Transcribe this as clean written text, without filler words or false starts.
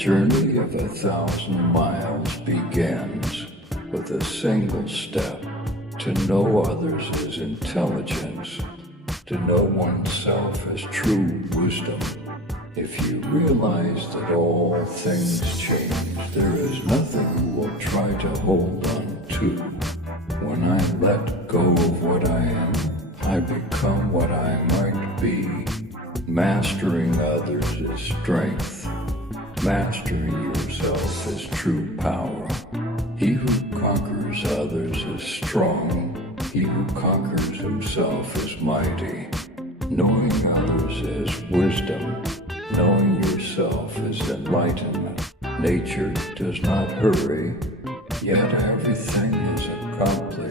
journey of 1,000 miles begins with a single step. To know others is intelligence. To know oneself is true wisdom. If you realize that all things change, there is nothing you will try to hold on to. When I let go of what I am, I become what I might be. Mastering others is strength. Mastering yourself is true power. He who conquers others is strong. He who conquers himself is mighty. Knowing others is wisdom. Knowing yourself is enlightenment. Nature does not hurry, yet everything is accomplished